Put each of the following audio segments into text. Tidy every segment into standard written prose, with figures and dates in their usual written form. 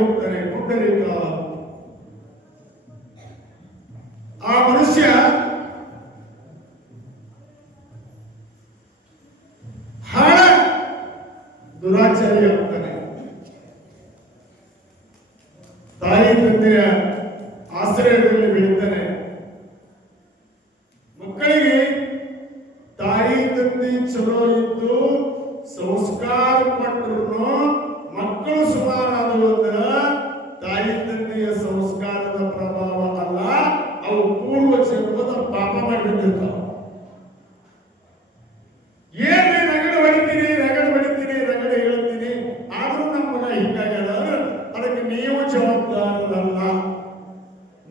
ಹೋಗ್ತಾನೆ ಪುಂಡರೀಕ. ಆ ಮನುಷ್ಯ ಹಣ ದುರಾಚಾರಿ ಆಗ್ತಾನೆ. ತಾಯಿ ತಂದೆಯ ಆಶ್ರಯದಲ್ಲಿ ಬೆಳೀತಾನೆ. ಮಕ್ಕಳಿಗೆ ತಾಯಿ ತಂದೆ ಚಲೋ ಇದ್ದು ಸಂಸ್ಕಾರ ಕೊಟ್ಟರು ಮಕ್ಕಳು ಸುಮಾರಾದ ತಾಯಿ ತಂದೆಯ ಸಂಸ್ಕಾರದ ಪ್ರಭಾವ ಅಲ್ಲ, ಅವು ಪೂರ್ವ ಜನ್ಮದ ಪಾಪ ಮಾಡಿಬಿಟ್ಟಿರ್ತಾವ. ಏನ್ರಿ ರಗಡ ಹೊಡಿತೀನಿ ರಗಡ ಹೇಳ್ತೀನಿ, ಆದ್ರೂ ನಮ್ಮ ಮಗ ಹಿಂಗಾಗ್ಯದ, ಅದಕ್ಕೆ ನೀವು ಜವಾಬ್ದಾರರಲ್ಲ.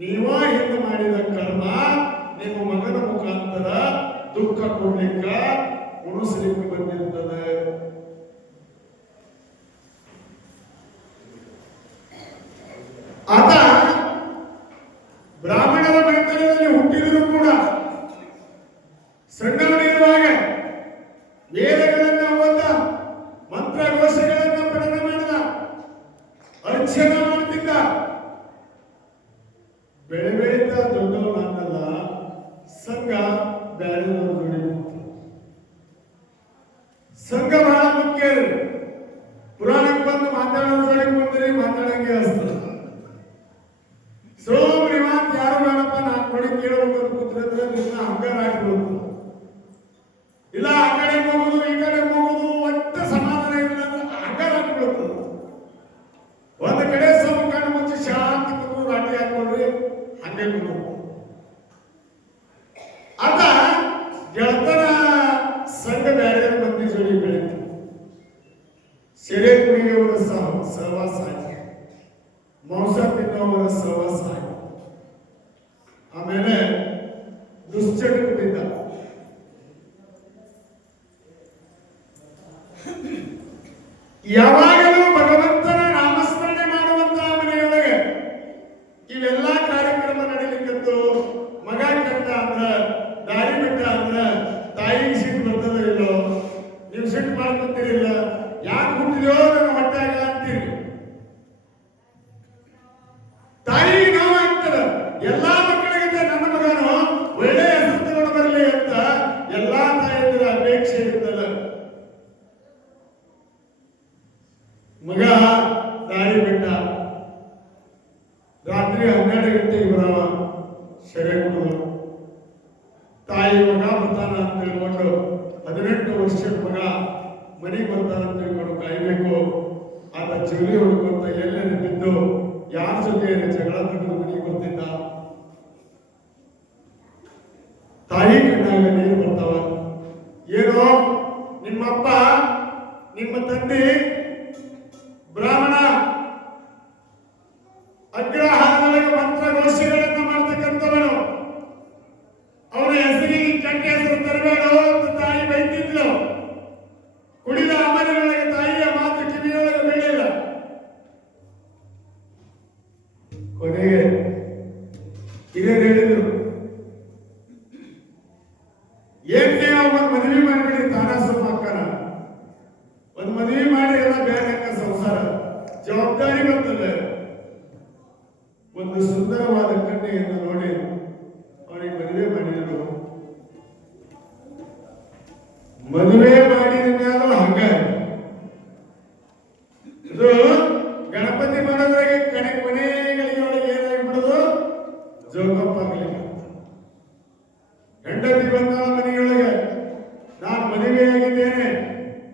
ನೀವ ಹಿಂದೆ ಮಾಡಿದ ಕರ್ಮ ನಿಮ್ಮ ಮಗನ ಮುಖಾಂತರ ದುಃಖ ಕೊಡ್ಲಿಕ್ಕ ಉಣಿಸ್ಲಿಕ್ಕೆ ಬಂದಿರ್ತದೆ. ಆತ ಬ್ರಾಹ್ಮಣರ ಮನೆತನದಲ್ಲಿ ಹುಟ್ಟಿದರೂ ಕೂಡ ಸಣ್ಣವನಿರುವಾಗ ವೇದಗಳನ್ನ ಓದ, ಮಂತ್ರಘೋಷಗಳನ್ನ ಪಠನ ಮಾಡಿದ, ಅರ್ಚನ ಮಾಡ್ತಿದ್ದ. ಬೆಳೀತಾ ದೊಡ್ಡವನಾದಲ್ಲ, ಸಂಘ ಬ್ಯಾರೆದವರು ದುಡಿಯುತ್ತೆ. ಸಂಘ ಬಹಳ ಮುಖ್ಯ. ಪುರಾಣಕ್ಕೆ ಬಂದು ಮಾತಾಡೋದ್ರೊಳಗೆ ಬಂದ್ರೆ ಮಾತಾಡಂಗೆ ಅನಿಸ್ತದೆ. ಸೋಮ್ರಿ ಮಾತು ಯಾರು ಬೇಡಪ್ಪ, ನಾನು ನೋಡಿ ಕೇಳಬೇಕು ಕೂತ್ರೆ ನಿನ್ನ ಹಂಗಾರ ಆಗ್ಬೋದು. ಇಲ್ಲ ಆ ಕಡೆ ಹೋಗುದು ಈ ಕಡೆ ಹೋಗುದು, ಒಟ್ಟ ಸಮಾಧಾನ ಇಲ್ಲ ಅಂದ್ರೆ ಹಂಗಾರ ಆಗ್ಬಿಡುತ್ತೆ. ಒಂದು ಕಡೆ ಸ್ವಲ್ಪ ಕಣ್ಣು ಮುಚ್ಚಿ ಶಾಂತಿ ಕೂತು ರಾಟಿ ಹಾಕೊಂಡ್ರಿ ಹಂಗೆ ಕೂತು. ಆತ ಗೆಳತನ ಸಂಘ ಬ್ಯಾರೆ ಮಂದಿ ಜೋಡಿ ಬೆಳೀತು. ಸೆರೆ ಕುಡಿಯುವವರ ಸಹವಾಸ ಆಯ್ತು, ಮಾಂಸ ತಿನ್ನುವವರ ಸಹವಾಸ ಆಯ್ತು. ಆಮೇಲೆ ದುಶ್ಚಟಕ್ಕೆ ಬಿದ್ದ. ಯಾವಾಗಲೂ ಭಗವಂತನ ನಾಮಸ್ಮರಣೆ ಮಾಡುವಂತಹ ಮನೆಯೊಳಗೆ ಇವೆಲ್ಲಾ ಕಾರ್ಯಕ್ರಮ ನಡೀಲಿಕ್ಕತ್ತು. ಮಗ ಕೆಟ್ಟ ಅಂದ್ರ, ದಾರಿ ಬಿಟ್ಟ ಅಂದ್ರ ತಾಯಿಗೆ ಸಿಟ್ಟು ಬರ್ತದ ಇಲ್ಲೋ? ನೀವು ಸಿಟ್ಟು ಮಾಡ್ಕೊತೀರಿಲ್ಲ, ಯಾಕೆ ಹುಟ್ಟಿದ್ಯೋ ನನ್ನ ಹೊಟ್ಟೆಗ ಅಂತೀರಿ. ತಾಯಿಗೆ ನೋವಾಗ್ತದ. ಎಲ್ಲಾ ಮಕ್ಕಳಿಗೆ ನನ್ನ ಮಗನು ಒಳ್ಳೆ ಹೆಸರು ತಗೊಂಡು ಬರಲಿ ಅಂತ ಎಲ್ಲಾ ತಾಯಿಯರ ಅಪೇಕ್ಷೆ ಇರ್ತದ. ಮಗ ದಾರಿ ಬಿಟ್ಟ. ರಾತ್ರಿ 12 ಗಂಟೆಗೆ ಬರವ ಸೆರೆ ಕೊಡುವ. ತಾಯಿ ಮಗ ಬರ್ತಾನ ಅಂತ ತಿಳ್ಕೊಂಡು 18 ವರ್ಷದ ಮಗ ಮನೆಗೆ ಬರ್ತಾನ ಅಂತ ತಿಳ್ಕೊಂಡು ಕಾಯ್ಬೇಕು. ಆತ ಜಗಲಿ ಹೊಡ್ಕೊಂತ ಎಲ್ಲೆಲ್ಲಿ ಬಿದ್ದು ಯಾರ ಜೊತೆ ಜಗಳ ತೆಗೆದು ಮನೆಗೆ ಬರ್ತಿದ್ದ. ತಾಯಿ ಕಣ್ಣಾಗ ನೀರು ಬರ್ತಾವ. ಏನೋ ನಿಮ್ಮಪ್ಪ ನಿಮ್ಮ ತಂದೆ ಬ್ರಾಹ್ಮಣ ಅಗ್ರಹಾರದೊಳಗೆ ಮಂತ್ರಘೋಷಗಳನ್ನು ಮಾಡ್ತಕ್ಕಂಥವನು, ಅವನ ಹೆಸರಿಗೆ ಕೆಟ್ಟ ಹೆಸರು ತರಬೇಡ ಅಂತ ತಾಯಿ ಬೈತಿದ್ಲು. ಕುಡಿದ ಅಮಲಿನೊಳಗೆ ತಾಯಿಯ ಮಾತು ಕಿವಿಯೊಳಗೆ ಬೀಳಿಲ್ಲ. ಕೊನೆಗೆ ಹಿರಿಯರು ಹೇಳಿದ್ರು, ಏನ್ ಒಂದು ಮದುವೆ ಮಾಡಿಬಿಡಿ, ತಾನ ಸುಮ್ಮ ಅಕ್ಕನ ಒಂದು ಮದುವೆ ಮಾಡಿ ಎಲ್ಲ ಬೇರೆ ಸಂಸಾರ ಜವಾಬ್ದಾರಿ ಬರ್ತದೆ. ಒಂದು ಸುಂದರವಾದ ಕನ್ಯೆಯನ್ನು ನೋಡಿ ಅವನಿಗೆ ಮದುವೆ ಮಾಡಿದರು. ಮದುವೆ ಮಾಡಿದ ಮ್ಯಾಲ ಹಂಗ ಇದು ಗಣಪತಿ ಮಾಡೋದ್ರಾಗೆ ಕೊನೆಗಳಿಗೆ ಒಳಗೆ ಏನಾಗ್ಬಿಡೋದು, ಜೋಗಪ್ಪ ಆಗ್ಲಿಕ್ಕೆ. ಹೆಂಡತಿ ಬಂದಾಳ ಮನೆಯೊಳಗೆ, ನಾನು ಮದುವೆಯಾಗಿದ್ದೇನೆ,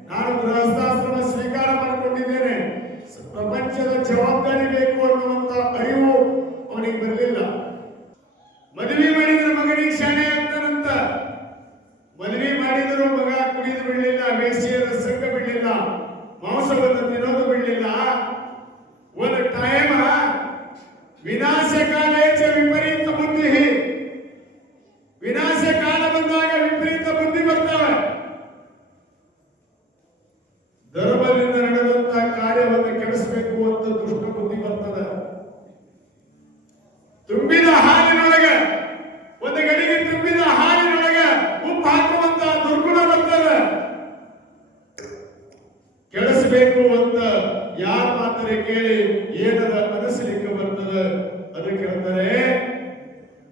ನಾನು ಗೃಹಸ್ಥಾಶ್ರಮ ಸ್ವೀಕಾರ ಮಾಡಿಕೊಂಡಿದ್ದೇನೆ, ಪ್ರಪಂಚದ ಜವಾಬ್ದಾರಿ ಬೇಕು ಅನ್ನುವಂತ ಅರಿವು ಅವನಿಗೆ ಬರಲಿಲ್ಲ. ಮದುವೆ ಮಾಡಿದ್ರೆ ಮಗನಿಗೆ ಶಾಣೆ ಆಗ್ತಾನಂತ. ಮದುವೆ ಮಾಡಿದರೂ ಮಗ ಕುಡಿದು ಬಿಡಲಿಲ್ಲ, ವೇಶ್ಯೆಯರ ಸಂಘ ಬಿಡಲಿಲ್ಲ, ಮಾಂಸವನ್ನು ತಿನ್ನೋದು ಬಿಡಲಿಲ್ಲ. ಒಂದು ಟೈಮ್ ವಿನಾಶ ಕಾಲೇ ಚ ವಿಪರೀತ ಬುದ್ಧಿ, ವಿನಾಶ ಕಾಲ ಬಂದಾಗ ವಿಪರೀತ ಬುದ್ಧಿ ಬರ್ತವೆ. ಧರ್ಮದಿಂದ ನಡೆದಂತಹ ಕಾರ್ಯವನ್ನು ಕೆಡಿಸಬೇಕು ಅಂತ ದುಷ್ಟ ಬುದ್ಧಿ ಬರ್ತದೆ. ತುಂಬಿದ ಹಾಲಿನೊಳಗೆ, ಒಂದು ಗಡಿಗೆ ತುಂಬಿದ ಹಾಲಿನೊಳಗೆ ಉಪ್ಪು ಹಾಕುವಂತ ದುರ್ಗುಣ ಬರ್ತದೆ. ಕೆಡಿಸಬೇಕು ಅಂತ ಯಾರ ಮಾತರಿಗೆ ಕೇಳಿ ಏನದ ಅನಿಸಲಿಕ್ಕೆ ಬರ್ತದೆ. ಅದಕ್ಕೆ ಹೇಳ್ತಾರೆ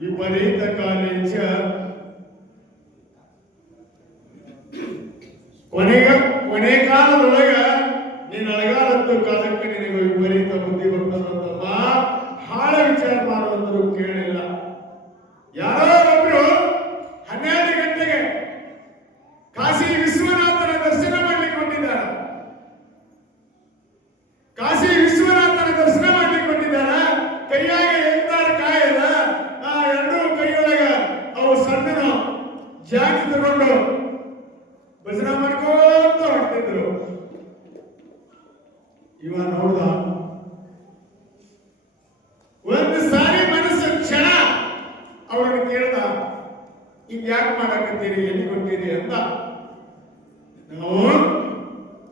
ವಿಪರೀತ ಕಾಲೇಜ ಕೊನೆ ಕಾಲದೊಳಗ ನೀನು ಅಳಗಾಲತ್ತು ಕಾಲಕ್ಕೆ ನಿನಗೆ ವಿಪರೀತ ಬುದ್ಧಿ ಬರ್ತದಂತಮ್ಮ. ಹಾಳ ವಿಚಾರ ಮಾಡುವಂತರು ಕೇಳಿಲ್ಲ. ಯಾರೋ ಒಬ್ರು 12 ಗಂಟೆಗೆ ಕಾಶಿ ವಿಶ್ವನಾಥನ ದರ್ಶನ ಮಾಡ್ಲಿಕ್ಕೆ ಹೊಂದಿದ್ದಾರೆ. ಕಾಶಿ ವಿಶ್ವನಾಥನ ದರ್ಶನ ಮಾಡ್ಲಿಕ್ಕೆ ಹೊಂದಿದ್ದಾರೆ. ಕೈಯಾಗ ಎಂತಾರ ಕಾಯದ ಎರಡೂ ಕೈಯೊಳಗ ಅವು ಸಣ್ಣ ಜಾತಿ ತಗೊಂಡು ಭಜನ ಮಾಡ್ಕೋತ ಹೊಟ್ಟಿದ್ರು. ಇವ ನೋಡ್ದ, ಒಂದು ಸಾರಿ ಮನಸ್ಸು ಕ್ಷಣ ಅವ್ರನ್ನ ಕೇಳ್ದ, ಹಿಂಗ್ ಯಾಕೆ ಮಾಡಾಕತ್ತೀರಿ, ಎಲ್ಲಿ ಕೊಟ್ಟಿರಿ ಅಂತ. ನಾವು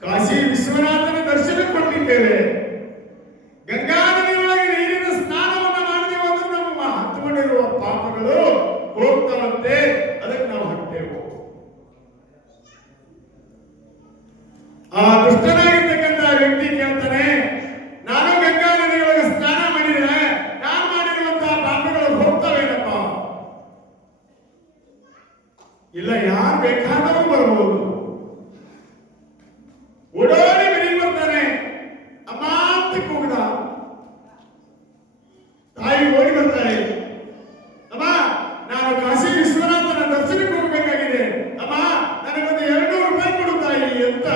ಕಾಶಿ ವಿಶ್ವನಾಥನ ದರ್ಶನ ಕೊಟ್ಟಿದ್ದೇವೆ, ಗಂಗಾ ನದಿಯೊಳಗೆ ನೀರಿನ ಸ್ನಾನವನ್ನ ಮಾಡಿದೆವು ಅಂದ್ರೆ ನಮ್ಮ ಹತ್ತುಕೊಂಡಿರುವ ಪಾಪಗಳು ಹೋಗ್ತಾವಂತೆ, ಅದಕ್ಕೆ ನಾವು ಹಾಕ್ತೇವೆ. ಆ ದುಷ್ಟನಾಗಿರ್ತಕ್ಕಂಥ ವ್ಯಕ್ತಿ ಕೇಳ್ತಾನೆ, ನಾನು ಗಂಗಾ ನದಿಯೊಳಗೆ ಸ್ನಾನ ಮಾಡಿದ್ರೆ ನಾನು ಮಾಡಿರುವಂತಹ ಪಾಪಗಳು ಹೋಗ್ತಾವೇನಪ್ಪ? ಇಲ್ಲ, ಯಾರು ಬೇಕಾದರೂ ಬರ್ಬೋದು. ಓಡೋಡಿ ಮನೆಗೆ ಬರ್ತಾನೆ, ಅಮ್ಮ ಅಂತ ಕೂಗಿದ. ತಾಯಿ ಓಡಿ ಬರ್ತಾಳೆ, ಅಮ್ಮ ನಾನು ಕಾಶಿ ವಿಶ್ವನಾಥನ ದರ್ಶನಕ್ಕೆ ಹೋಗಬೇಕಾಗಿದೆ, ಅಮ್ಮ ನನಗೊಂದು 200 ರೂಪಾಯಿ ಕೊಡು ತಾಯಿ ಅಂತ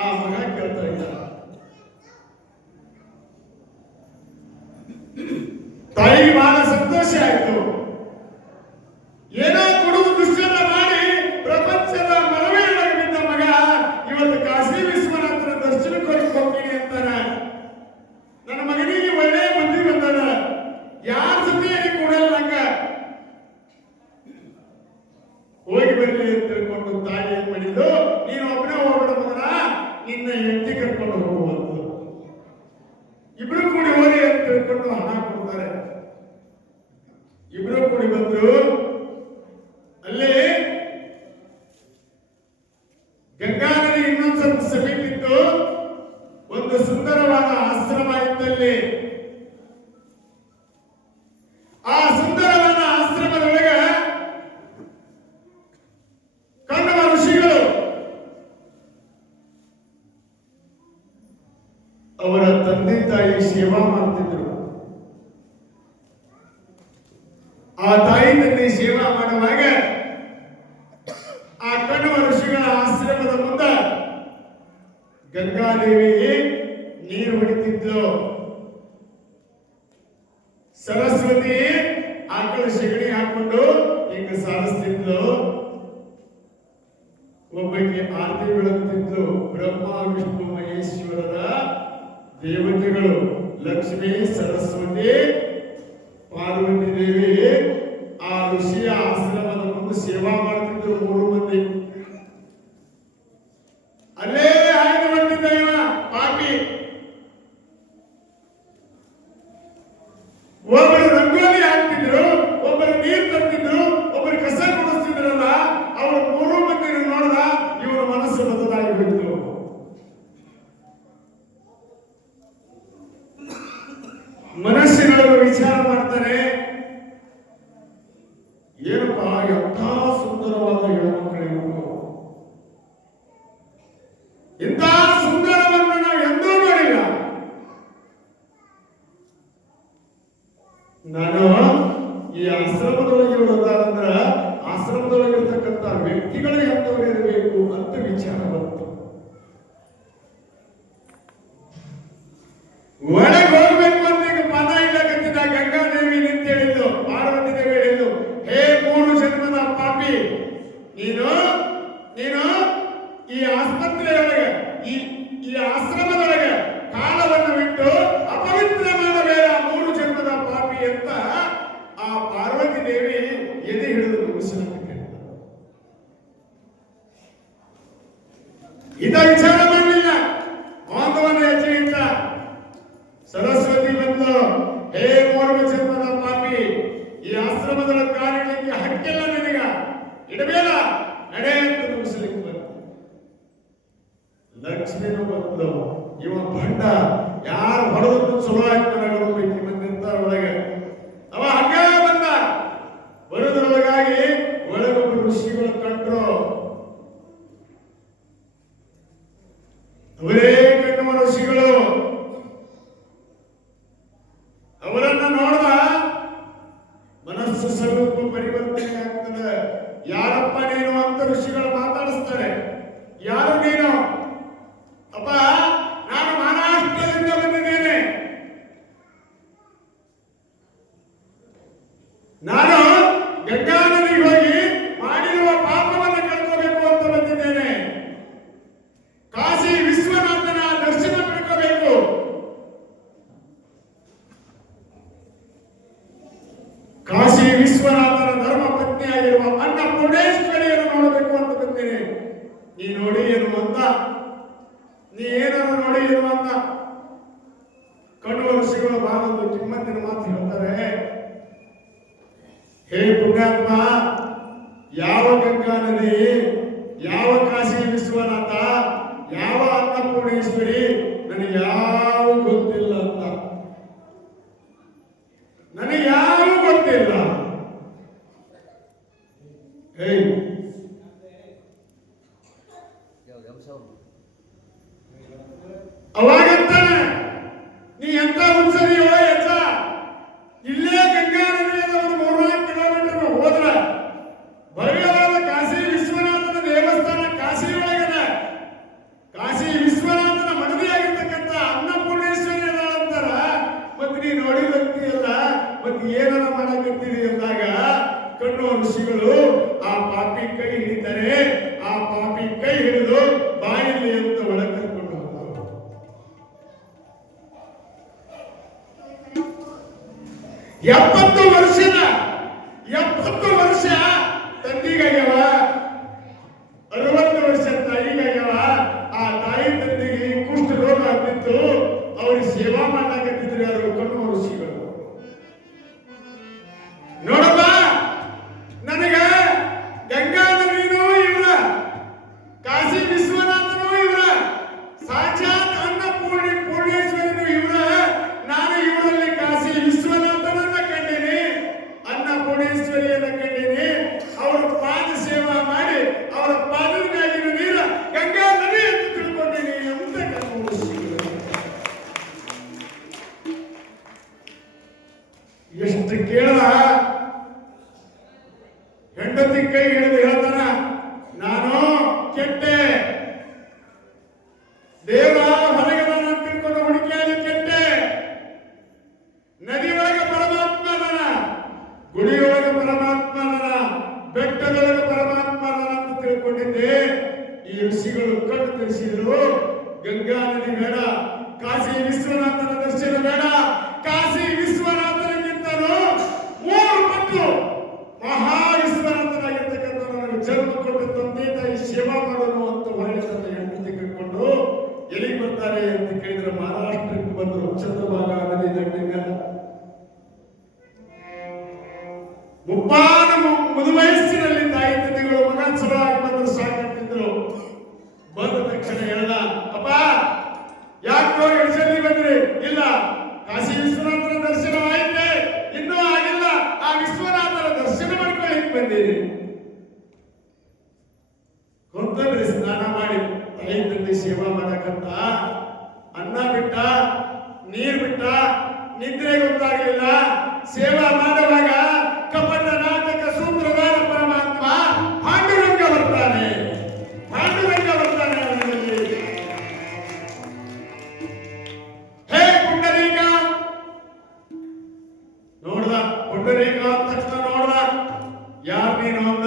ಆ ಮಗ ಕೇಳ್ತಾ ಇದ್ದ. ತಾಯಿಗೆ ಬಹಳ ಸಂತೋಷ ಆಯ್ತು. ಏನೋ ಕೊಡುವುದು ದುಶ್ಚರ ಮಾಡಿ ಪ್ರಪಂಚದ ಮರವೇಳಗೆ ಬಿದ್ದ ಮಗ ಇವತ್ತು ಕಾಶಿ ವಿಶ್ವನಾಥನ ದರ್ಶನಕ್ಕೆ ಹೋಗ್ತೀನಿ ಅಂತಾನ. ನನ್ನ ಮಗನಿಗೆ ಒಳ್ಳೆಯ ಬುದ್ಧಿ ಬಂದದ, ಯಾರ ಜೊತೆಯಲ್ಲಿ ಕೂಡಲ್ಲ ನಂಗ, ಹೋಗಿ ಬರ್ಲಿ ಅಂತ ತಿಳ್ಕೊಂಡು ತಾಯಿ ಏನ್ ಮಾಡಿದ್ದು, ನೀನು ಒಬ್ಬನೇ ಹೋಗ್ಬೇಡ ಮಗನ, ನಿನ್ನ ಹೆಂಡತಿ ಕರ್ಕೊಂಡು ಹೋಗುವಂತ. ಇಬ್ರು ಕೂಡಿ ಹೋಗಿ ಅಂತ ತಿಳ್ಕೊಂಡು ಹಣ ಕೊಡ್ತಾರೆ. ಇಬ್ರು ಕೂಡಿ ಬಂದ್ರು. ಅಲ್ಲಿ ಗಂಗಾ ನದಿ ಇನ್ನೊಂದು ಸ್ವಲ್ಪ ಸಮೀಪಿತ್ತು. ಒಂದು ಸುಂದರವಾದ ಆಶ್ರಮ ಇದ್ದಲ್ಲಿ. ಆ ಸುಂದರವಾದ ಆಶ್ರಮದೊಳಗೆ ಕಣ್ಣವ ಋಷಿಗಳು ಅವರ ತಂದೆ ತಾಯಿ ಸೇವಾ ಮಾಡ್ತಿದ್ರು. ಆ ತಾಯಿ ತಂದೆ ಸೇವಾ ಮಾಡುವಾಗ ಆ ಕಣ್ಣವ ಋಷಿಗಳ ಆಶ್ರಮದ ಮುಂದೆ ಗಂಗಾದೇವಿ ನೀರು ಹೊಡಿತಿದ್ಲು. ಸರಸ್ವತಿ ಆಕಳ ಸೆಗಣಿ ಹಾಕೊಂಡು ಹಿಂಗ ಸಾರಿಸ್ತಿದ್ಲು. ಒಬ್ಬಕ್ಕೆ ಆರತಿ ಬೆಳಗುತ್ತಿದ್ಲು. ಬ್ರಹ್ಮ ವಿಷ್ಣು ಮಹೇಶ್ವರರ ದೇವತೆಗಳು ಲಕ್ಷ್ಮೀ ಸರಸ್ವತಿ ಪಾರ್ವತಿ ದೇವಿ ಆ ಋಷಿಯ ಆಶ್ರಮದ ಮುಂದೆ ಸೇವಾ ಮಾಡ್ತಿದ್ರು 3 ಮಂದಿ. ಅಲ್ಲೇ ಹಾಯ್ದು ಬಂದಿದ್ದ ಇವ ಪಾಪಿ. ಒಬ್ಬರು ರಂಗೋಲಿ ಹಾಕ್ತಿದ್ರು, ಒಬ್ಬರು ನೀರು ತರ್ತಿದ್ರು, ಒಬ್ಬರು ಕಸ ಗುಡಿಸ್ತಿದ್ರಲ್ಲ. ಅವರು 3 ಮಂದಿ ನೋಡ್ದ, ಇವರ ಮನಸ್ಸು ಬದಲಾಗಿ ಹೋಯ್ತು. ಮನಸ್ಸಿನೊಳಗೆ ವಿಚಾರ ಮಾಡ್ತಾರೆ, ಏನಪ್ಪ ಎಂಥ ಸುಂದರವಾದ ಹೆಣ್ಮಕ್ಳು, ಇಂಥ ಸುಂದರವನ್ನು ನಾವು ಎಂದೂ ನೋಡಿಲ್ಲ. ನಾನು ಈ ಆಶ್ರಮದೊಳಗೆ ಇರೋದಾದ್ರೆ ಆಶ್ರಮದೊಳಗಿರ್ತಕ್ಕಂಥ ವ್ಯಕ್ತಿಗಳೇ ಎಂತವರು ಇರಬೇಕು ಅಂತ ವಿಚಾರ ಬಂತು. ಒಳಗೆ ಹೋಗ್ಬೇಕು ಅಂತ ಈಗ ಪದ ಇಲ್ಲಕತ್ತಿದ್ದ ಗಂಗಾದೇವಿ ನಿಂತ ಹೇಳಿದ್ದು, ಪಾರ್ವತಿ ದೇವಿ ಹೇಳಿದ್ದು, ಹೇ 3 ಜನ್ಮದ ಪಾಪಿ, ನೀನು ಈ ಆಸ್ಪತ್ರೆಯೊಳಗೆ ಈ ಆಶ್ರಮದೊಳಗೆ ಕಾಲವನ್ನು ಬಿಟ್ಟು ಅಪವಿತ್ರ ಮಾಡಬೇಡ, 3 ಜನ್ಮದ ಪಾಪಿ ಅಂತ ಆ ಪಾರ್ವತಿ ದೇವಿ ಎದೆ ಹಿಡಿದು ಮುಗಿಸಿದ. ಇದ ವಿಚಾರ ಮಾಡಲಿಲ್ಲ, ಮಾಧವನ ಹೆಜ್ಜೆ ಇಟ್ಟ. ಸರಸ್ವತಿ ಬಂದು, ಹೇ 3 ಜನ್ಮದ ಪಾಪಿ, ಈ ಆಶ್ರಮದ ಕಾರ್ಯಕ್ಕೆ ಹಕ್ಕಿಲ್ಲ ನಿನಗ, ಇಡಬೇಡ, ನಡೆ ಅಂತ ಮುಗಿಸ್ಲಿಕ್ಕೆ ಬಂದ. ಲಕ್ಷ್ಮಿನೂ ಬಂದು, ಇವ ಭಂಡ ಯಾರು ಹೊಡೆದ್ರು ಚಲೋ ಆಗ್ತಾನೆ ಹೋಗ್ಬೇಕು ಬಂದಿರ್ತಾರ ಒಳಗೆ. ಅವ ಹಂಗ ಬಂದ ಬರೋದ್ರೊಳಗಾಗಿ ಒಳಗೊಬ್ಬ ಋಷಿಗಳು ಕಂಡ್ರು. ಅವರೇ ಕಣ್ಣುವ ಋಷಿಗಳು. ಅವರನ್ನ ನೋಡಿದ ಮನಸ್ಸು ಸ್ವಲ್ಪ ಪರಿವರ್ತನೆ ಆಗ್ತದೆ. ಯಾರಪ್ಪ ನೀನು ಅಂತ ಋಷಿಗಳು ಮಾತಾಡಿಸ್ತಾರೆ. ಯಾರು ನೀನು? ಅಪ್ಪ ನಾನು ಮಹಾರಾಷ್ಟ್ರದಿಂದ ಬಂದಿದ್ದೇನೆ. ನಾನು ಗಂಗಾ ನದಿಗೆ ಹೋಗಿ ಮಾಡಿರುವ ಪಾಪವನ್ನು ಕಳ್ಕೋಬೇಕು ಅಂತ ಬಂದಿದ್ದೇನೆ. ಕಾಶಿ ವಿಶ್ವನಾಥನ ದರ್ಶನ ಪಡ್ಕೋಬೇಕು. ಕಾಶಿ ವಿಶ್ವನಾಥನ ಧರ್ಮ ಪತ್ನಿಯಾಗಿರುವ ಅನ್ನಪೂರ್ಣೇಶ್ವರಿಯನ್ನು ನೋಡಬೇಕು ಅಂತ ಬಂದೇನೆ. ನೀ ನೋಡಿ ಏನು ಅಂತ, ನೀ ಏನನ್ನು ನೋಡಿ ಏನು ಅಂತ ಕಣ್ಣುವ ಋಷಿಗಳು ಬಾಳೊಂದು ಕಿಮ್ಮತ್ತಿನ ಮಾತು ಹೇಳ್ತಾರೆ. ಹೇ ಪುಣ್ಯಾತ್ಮ, ಯಾವ ಗಂಗಾ ನದಿ, ಯಾವ ಕಾಶಿ ವಿಶ್ವನಾಥ, ಯಾವ ಅನ್ನಪೂರ್ಣೇಶ್ವರಿ ನನಗೆ ಯಾವ ಗೊತ್ತಿಲ್ಲ ಅಂತ. ನನಗೆ ಯಾವ ಗೊತ್ತಿಲ್ಲ. ಹೇ ಅವಾಗಂತಾನೆ ನೀ ಎಂತ ಹುಚ್ಚದಿಯೋ ಯಜ್ಜ, ಇಲ್ಲೇ ಗಂಗಾ ನದಿಯಿಂದ ಒಂದು 3-4 ಕಿಲೋಮೀಟರ್ ಹೋದ್ರ ಭವ್ಯವಾದ ಕಾಶಿ ವಿಶ್ವನಾಥನ ದೇವಸ್ಥಾನ ಕಾಶಿ ಒಳಗದ. ಕಾಶಿ ವಿಶ್ವನಾಥನ ಮಡದಿಯಾಗಿರ್ತಕ್ಕಂಥ ಅನ್ನಪೂರ್ಣೇಶ್ವರಿ ಅಂತಾರ. ಮತ್ತೆ ನೀ ನೋಡಿದಂತೀಯಲ್ಲ, ಮತ್ತೆ ಏನಾರ ಮಾಡಕತ್ತೀರಿ ಅಂದಾಗ ಕಣ್ಣುವ ಋಷಿಗಳು ಆ ಪಾಪಿ ಕೈ ಹಿಡಿತಾರೆ. ಆ ಪಾಪಿ ಕೈ ಹಿಡಿದು ಬಾಯಲ್ಲಿ ಅಂತ ಒಳಗೆ ಕರ್ಕೊಂಡು ಹೋಗ್ತಾರೆ. 70 ವರ್ಷ ತಂದಿಗಾಗ್ಯವ, 60 ವರ್ಷ ತಾಯಿಗಾಗ್ಯವ. ಆ ತಾಯಿ ತಂದೆಗೆ ಕುಷ್ಠ ರೋಗ ಆಗ್ತಿತ್ತು. ಅವ್ರಿಗೆ ಸೇವಾ ಮಾಡಾಕತ್ತಿದ್ರು ಯಾರು? ಕಣ್ಣುವ ಋಷಿಗಳು. ನೋಡಪ್ಪ, ನನಗ ಗಂಗಾ ನದಿನೂ ಇವರ, ಕಾಶಿ ವಿಶ್ವನಾಥನೂ ಇವರ, ಸಾಕ್ಷಾತ್ ಅನ್ನಪೂರ್ಣೇಶ್ವರಿನೂ ಇವರ. ನಾನು ಇವರಲ್ಲಿ ಕಾಶಿ ವಿಶ್ವನಾಥನನ್ನ ಕಂಡೀನಿ, ಅನ್ನಪೂರ್ಣೇಶ್ವರಿಯನ್ನ ಕಂಡೀನಿ. ಅವರ ಪಾದ ಸೇವಾ ಮಾಡಿ ಅವರ ಪಾದದ ಮ್ಯಾಗಿನ ನೀರ ಗಂಗಾ ನದಿ ಅಂತ ತಿಳ್ಕೊಂಡಿನಿ ಅಂತ ಕಣ್ಣುವ ಋಷಿಗಳು. ಎಷ್ಟು ಕೇಳ ಹೆಂಡತಿ ಕೈ ಹಿಡಿದು ಹೇಳ್ತಾನ, ನಾನು ಕೆಟ್ಟೆ, ದೇವರ ಹೊರಗದಾನ ಅಂತ ತಿಳ್ಕೊಂಡು ಹುಡುಕಿಯಾಗಿ ಕೆಟ್ಟೆ. ನದಿ ಒಳಗೆ ಪರಮಾತ್ಮನ, ಗುಡಿಯೊಳಗೆ ಪರಮಾತ್ಮನ, ಬೆಟ್ಟದೊಳಗೆ ಪರಮಾತ್ಮನ ಅಂತ ತಿಳ್ಕೊಂಡಿದ್ದೆ. ಈ ಋಷಿಗಳು ಕಣ್ಣು ತೆರೆಸಿದ್ರು. ಗಂಗಾ ನದಿ ಬೇಡ, ಕಾಶಿ ವಿಶ್ವನಾಥನ ದರ್ಶನ ಬೇಡ. ಕಾಶಿ ವಿಶ್ವನಾಥನಿಗಿಂತಲೂ 3 ಪಟ್ಟು ಮಹಾ ವಿಶ್ವನಾಥನಾಗಿರ್ತಕ್ಕಂಥ ನನಗೆ ಜನ್ಮ ಕೊಟ್ಟು ತಂದೆ ತಾಯಿ ಸೇವಾ ಮಾಡೋನು ಅಂತ ಹೊರಗೆ ತನ್ನ ಹೆಂಡತಿ ಕಟ್ಕೊಂಡು ಎಲ್ಲಿಗೆ ಬರ್ತಾರೆ ಅಂತ ಕೇಳಿದ್ರೆ ಮಹಾರಾಷ್ಟ್ರಕ್ಕೆ ಬಂದರು. ಚಂದ್ರಭಾಗ ನದಿ ದಂಡೆಗ ಮುಪ್ಪಾನ ಮುದುವಯಸ್ಸಿನಲ್ಲಿ ತಾಯಿ ತಂದೆಗಳು ಮಗ ಚಲೋ ಆಗಿ ಬಂದರು, ಸಾಕಂತಿದ್ರು. ಬಂದ ತಕ್ಷಣ ಹೇಳ್ದ, ಅಪ್ಪ ಯಾಕೋ ಜಲ್ದಿ ಬಂದ್ರಿ? ಇಲ್ಲ, ಕಾಶಿ ವಿಶ್ವನಾಥನ ದರ್ಶನ ಆಯ್ತೆ, ಇನ್ನೂ ಆಗಿಲ್ಲ. ಆ ವಿಶ್ವನಾಥನ ದರ್ಶನ ಮಾಡ್ಕೊಳ್ಳಿಕ್ಕೆ ಬಂದೀನಿ. ಕೊಂತಂದ್ರಿ ಸ್ನಾನ ಮಾಡಿ ತಾಯಿ ತಂದೆ ಸೇವಾ ಮಾಡಕಂತ. ಅನ್ನ ಬಿಟ್ಟ, ನೀರ್ ಬಿಟ್ಟ, ನಿದ್ರೆ ಗೊತ್ತಾಗಲಿಲ್ಲ. ಸೇವಾ ಮಾಡುವಾಗ ಕಪಟ ನಾಟಕ ಸೂತ್ರಧಾರ ಪರಮಾತ್ಮ ಪಾಂಡುರಂಗ ಬರ್ತಾನೆ. ಅವನಲ್ಲಿ ಹೇ ಪುಂಡರೀಕ ನೋಡ್ದ. ಪುಂಡರೀಕ ಅಂದ ತಕ್ಷಣ ನೋಡ್ದ, ಯಾರು ನೀನು ಅಂದ.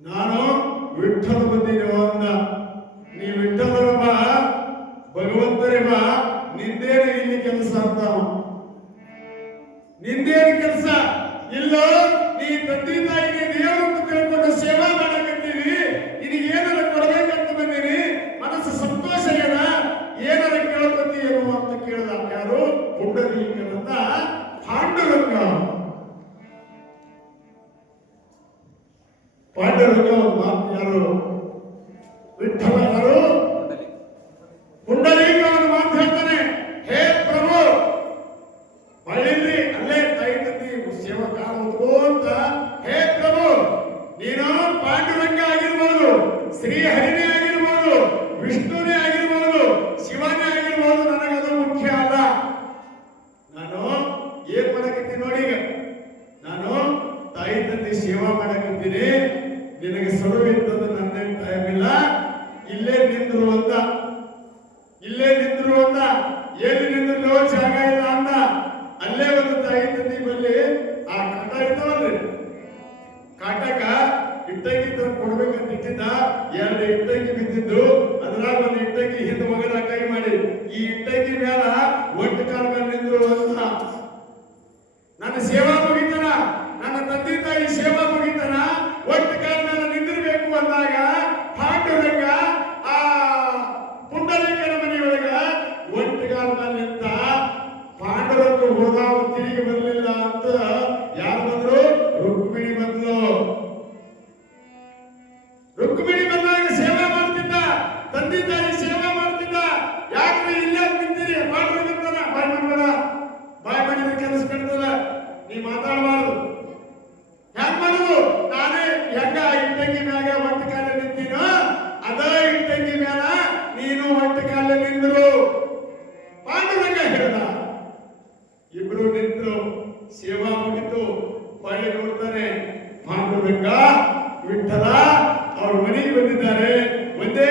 ನಾನು ವಿಠ್ಠಲ ಬಂದಿರೋ ಅಂದ. ನೀ ವಿಠ್ಠಲರ ಬಾ, ಭಗವಂತರೇ ಬಾ, ನಿಂದೇನು ಇಲ್ಲಿ ಕೆಲಸ ಅಂತ. ನಿಂದೇನು ಕೆಲಸ ಇಲ್ಲ? ನೀ ತಂದೆ ತಾಯಿಗೆ ದೇವರು ಅಂತ ತಿಳ್ಕೊಂಡು ಸೇವಾ ಮಾಡಕತ್ತೀವಿ. ನಿನಗೆ ಏನಾರ ಕೊಡಬೇಕಂತ ಬಂದೀನಿ. ಮನಸ್ಸು ಸಂತೋಷ ಏನ, ಏನಾರ ಕೇಳ್ಕೊತೀಯೋ ಅಂತ ಕೇಳ್ದ. ಯಾರು? ಪುಂಡರೀಕನಂತ ಪಾಂಡುರಂಗ. ಪಾಂಡುರಂಗ ಒಂದು ಮಾತು, ಯಾರು? ವಿಠ್ಠಲ ಯಾರು? ಸೊರವಿದ್ದದ್ದು ನನ್ನೇನು ಟೈಮ್ ಇಲ್ಲ, ಇಲ್ಲೇ ನಿಂದ್ರು ಅಂದ. ಇಲ್ಲೇ ನಿಂದ್ರು ಅಂದ. ಎಲ್ಲಿ ನಿಂದ್ರು ಜಾಗ ಇಲ್ಲ ಅಂದ. ಅಲ್ಲೇ ಒಂದು ತಾಯಿ ತಂದಿ ಬಲ್ಲಿ ಆ ಕಾಟ ಇರ್ತಾವಲ್ರಿ, ಕಾಟಕ ಇಟ್ಟಂಗಿ ಕೊಡ್ಬೇಕಂತ ಇಟ್ಟಿದ್ದ. 2 ಇಟ್ಟಂಗಿ ಬಿದ್ದಿದ್ದು, ಅದ್ರಾಗ ಒಂದು ಇಟ್ಟಂಗಿ ಹಿಂದೆ ಮಗನ ಕೈ ಮಾಡಿ ಈ ಇಟ್ಟಂಗಿ ಮೇಲ ಒಟ್ಟು ಕಾಲ ಮೇಲೆ ನಿಂದ್ರು ಅಂತ. ನನ್ನ ಸೇವಾ ಮುಗಿತನ, ನನ್ನ ತಂದೆ ತಾಯಿ ಸೇವಾ ಮುಗಿತನ, ಒಟ್ಟು ಕಾಲ ಮೇಲೆ ನಿಂದಿರ್ಬೇಕು ಅಂದಾಗ ಪಾಂಡುರಂಗ ಆ ಪುಂಡಲಿಕನ ಮನೆಯೊಳಗ ಒಟ್ಟು ಕಾಲ ಮೇಲೆ ನಿಂತ. ಪಾಂಡುರಂಗ ಹೋದಾವ ತಿರುಗಿ ಬರಲಿಲ್ಲ ಅಂತ ಯಾರು ಬಂದ್ರು? ರುಕ್ಮಿಣಿ ಬಂದ್ಲು. ರುಕ್ಮಿಣಿ ಬಂದಾಗ ಸೇವಾ ಮಾಡ್ತಿದ್ದ, ತಂದೆ ತಾಯಿ ಸೇವಾ ಮಾಡ್ತಿದ್ದ. ಯಾಕ್ರಿ ಇಲ್ಲೇ ನಿಂತೀರಿ? ಪಾಂಡುರಂಗನ ಬಾಯ್ ಮಾಡಬೇಡ, ಬಾಯ್ ಮಾಡಿದ್ರೆ ಕೆಲಸ ಕಟ್ತದ, ನೀ ಮಾತಾಡಬಾರ್ದು. ಹೆಂಗ್ ಮಾಡುದು? ನಾನೇ ಹೆಂಗ ಇಟ್ಟಂಗಿ ಮ್ಯಾಗ ಒಟ್ಟು ಕಾಲ ನಿಂತೀನೋ ಅದ ಇಟ್ಟಂಗಿ ಮ್ಯಾಲ ನೀನು ಒಟ್ಟು ಕಾಲ ನಿಂದ್ರು ಪಾಂಡುರಂಗ ಹೇಳ್ದ. ಇಬ್ರು ನಿಂತರು, ಸೇವಾ ಮುಗಿತು. ಹೊಳೆ ನೋಡ್ತಾನೆ ಪಾಂಡುರಂಗ ವಿಠಲ ಅವ್ರ ಮನೆಗೆ ಬಂದಿದ್ದಾರೆ. ಒಂದೇ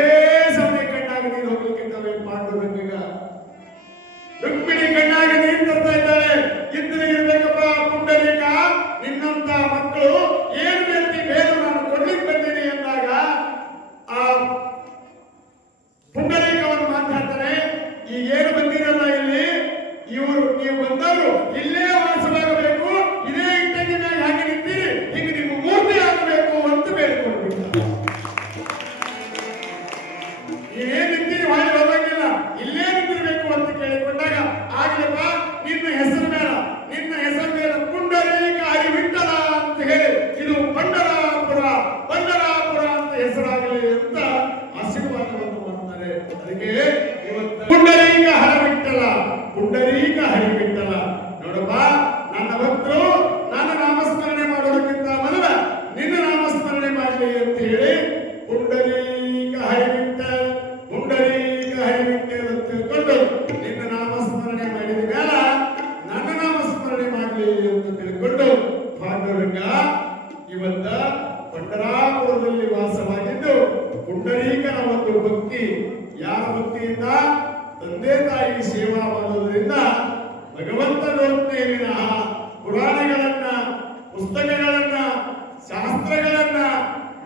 ಸಮಯ ಕಣ್ಣಾಗ ನೀರು ಹೋಗ್ಲಿಕ್ಕೆ ಪಾಂಡುರಂಗ. ರುಕ್ಮಿಣಿ ಕಣ್ಣಾಗ ನೀರು ತರ್ತಾ ಇದ್ದಾಳೆ. ಇದ್ರೆ ಇರ್ಬೇಕಪ್ಪ ಪುಂಡರೀಕ, ನಿನ್ನಂತ ಮಕ್ಕಳು ಏನು ಬೇರೆ ಬೇರೆ ನಾನು ಕೊಡ್ಲಿಕ್ಕೆ ಬಂದೀನಿ ಎಂದಾಗ ಆ ಪುಂಡರೀಕವನ್ನು ಮಾತಾಡ್ತಾರೆ. ಈಗ ಏನು ಬಂದಿರಲ್ಲ ಇಲ್ಲಿ, ಇವರು ನೀವು ಬಂದವರು ಇಲ್ಲೇ ವಾಸವಾಗಬೇಕು, ಇದೇ ಇಟ್ಟಂಗಿ ಮ್ಯಾಗ ಹಾಗೆ ನಿಂತೀರಿ, ಈಗ ನಿಮ್ಮ ಮೂರ್ತಿ ಆಗಬೇಕು ಅಂತ ಬೇಡಿಕೊಡ್ಬೇಕು. ನೀವೇನ್ ನಿಂತೀರಿ ಹೊಳೆ ಹೋಗಂಗಿಲ್ಲ, ಇಲ್ಲೇ ನಿಂತಿರ್ಬೇಕು ಅಂತ ಕೇಳಿಕೊಂಡಾಗ ಆಗ್ಲಪ್ಪ ನಿನ್ನ ಹೆಸರು ಮೇಲೆ ಪುಂಡರೀಕ ಹರಿವಿಠಲ ಅಂತ ಹೇಳಿ ಇದು ಪಂಡರಾಪುರ ಅಂತ ಹೆಸರಾಗಲಿ ಅಂತ ಆಶೀರ್ವಾದವನ್ನು ಮಾಡ್ತಾರೆ. ಅದಕ್ಕೆ ಇವತ್ತು ಪುಂಡರೀಕ ಹರಿವಿಠಲ ನೋಡಪ್ಪ, ನನ್ನ ಭಕ್ತರು ನನ್ನ ನಾಮಸ್ಮರಣೆ ಮಾಡೋದಕ್ಕಿಂತ ಮೊದಲ ನಿನ್ನ ನಾಮಸ್ಮರಣೆ ಮಾಡಲಿ ಅಂತ ಹೇಳಿ ಪುಂಡರೀಕ ಹರಿವಿಠಲ ಅಂತ ತಿಳ್ಕೊಂಡು ನಿನ್ನ ನಾಮಸ್ಮರಣೆ ಮಾಡಿದ ಮೇಲೆ ನನ್ನ ನಾಮಸ್ಮರಣೆ ಮಾಡಲಿ ಅಂತ ತಿಳ್ಕೊಂಡು ಪಾಂಡುರಂಗ ಇವತ್ತ ಪಂಡರಾಪುರದಲ್ಲಿ ವಾಸವಾಗಿದ್ದು ಪುಂಡರೀಕನ ಒಂದು ಭಕ್ತಿ. ಯಾರ ಭಕ್ತಿಯಿಂದ? ತಂದೆ ತಾಯಿ ಸೇವಾ ಮಾಡೋದ್ರಿಂದ ಭಗವಂತನೊಡನೆ ಪುರಾಣಗಳನ್ನ, ಪುಸ್ತಕಗಳನ್ನ, ಶಾಸ್ತ್ರಗಳನ್ನ,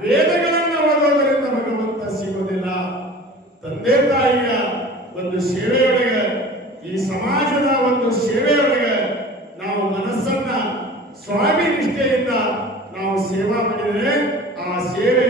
ವೇದಗಳನ್ನ ಓದೋದರಿಂದ ಭಗವಂತ ಸಿಗೋದಿಲ್ಲ. ತಂದೆ ತಾಯಿಯ ಒಂದು ಸೇವೆಯೊಳಗೆ, ಈ ಸಮಾಜದ ಒಂದು ಸೇವೆಯೊಳಗೆ ನಾವು ಮನಸ್ಸನ್ನ ಸ್ವಾಮಿ ನಿಷ್ಠೆಯಿಂದ ನಾವು ಸೇವಾ ಮಾಡಿದರೆ ಆ ಸೇವೆ